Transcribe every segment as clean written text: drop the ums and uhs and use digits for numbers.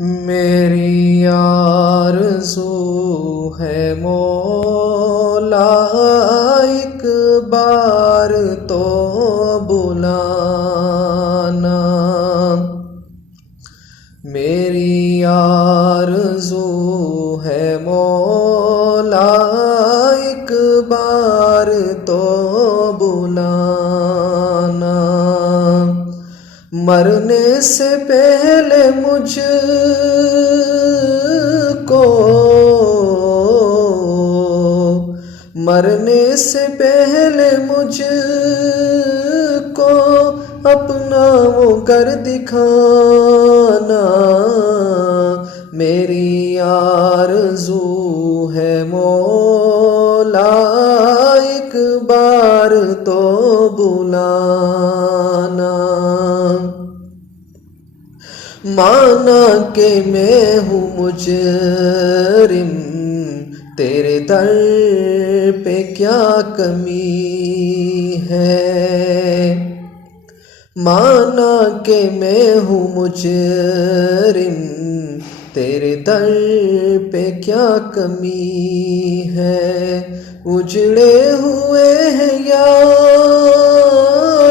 میری آرزو ہے مولا ایک بار تو بلانا، میری آرزو ہے مولا ایک بار تو بلانا، مرنے سے پہلے مجھ کو، مرنے سے پہلے مجھ کو اپنا وہ گھر دکھانا، میری آرزو ہے مولا ایک بار تو بلانا، مانا کہ میں ہوں مجرم، تیرے در پہ کیا کمی ہے، مانا کہ میں ہوں مجرم، تیرے در پہ کیا کمی ہے، اجڑے ہوئے ہیں یا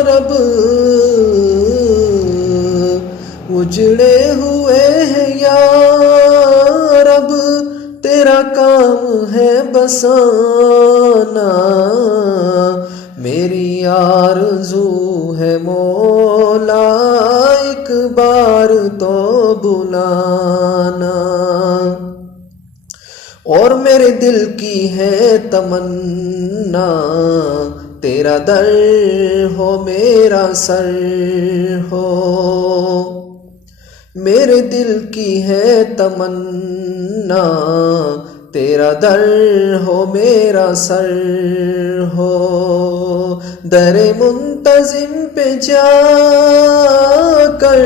رب، اجڑے ہوئے ہیں یا رب، تیرا کام ہے بسانا، میری آرزو ہے مولا ایک بار تو بلانا، اور میرے دل کی ہے تمنا، تیرا در ہو میرا سر ہو، میرے دل کی ہے تمنا، تیرا در ہو میرا سر ہو، در منتظم پہ جا کر،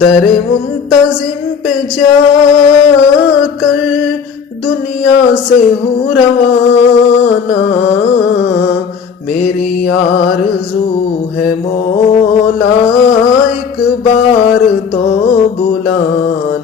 در منتظم پہ جا کر دنیا سے ہوں روانہ، میری آرزو ہے مولا ایک بار تو بلانا۔